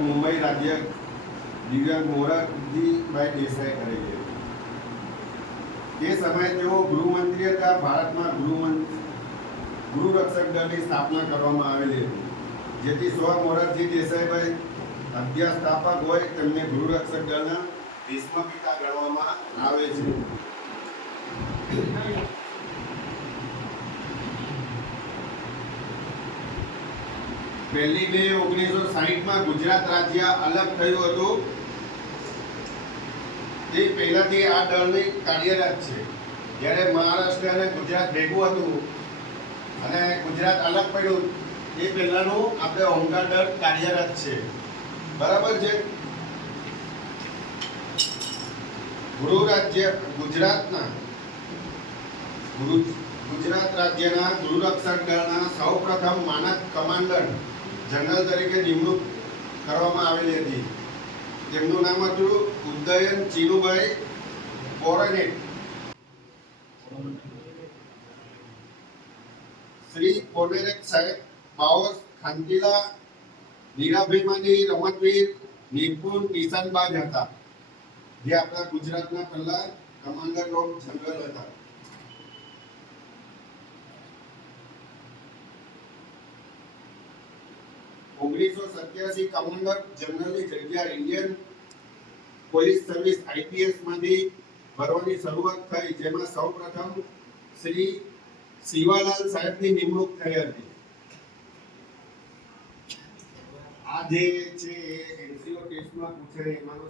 મુંબઈ રાજ્ય દિવ્યાંગ મોરારજીભાઈ દેસાઈ કરેલી હતી। તે સમયે તેઓ ગૃહમંત્રી હતા। ભારતમાં ગૃહરક્ષક દળની સ્થાપના કરવામાં આવેલી હતી, જેથી મોરારજી દેસાઈભાઈ અધ્યક્ષ સ્થાપક હોય તેમને ગૃહરક્ષક દળના ભીષ્મ પિતા ગણવામાં આવે છે। પહેલી મે 1960 ગુજરાત રાજ્ય અલગ થયું હતું। તે પહેલાથી આ દળની કાર્યરત છે। જ્યારે મહારાષ્ટ્ર અને ગુજરાત ભેગું હતું અને ગુજરાત અલગ પડ્યું એ પહેલાનું આપણે હોમગાર્ડ દળ કાર્યરત છે। બરાબર છે। ગુજરાત રાજ્યના ગૃહરક્ષક દળના સૌપ્રથમ માનદ કમાન્ડર જનરલ તરીકે નિમણૂક કરવામાં આવેલી હતી। તેમનું નામ હતું ઉદયન ચીનુભાઈ કોરોનેટ। શ્રી કોરોનેટ સાહેબ બાઓસ ખાંતીલા નિરાભિમાની રમતવીર નિપુણ નિશાનબાજ હતા, જે આપણા ગુજરાતના પહેલા કમાન્ડર ઓફ જનરલ હતા। કમાન્ડર જનરલની જગ્યા ઇન્ડિયન પોલીસ સર્વિસ આઈપીએસ માંથી ભરવાની શરૂઆત થઈ, જેમાં સૌપ્રથમ શ્રી શિવાલાલ સાહેબની નિમણૂક થઈ હતી। આ જે છે એનસીઓ ટેસ્ટમાં પૂછે એમાંનો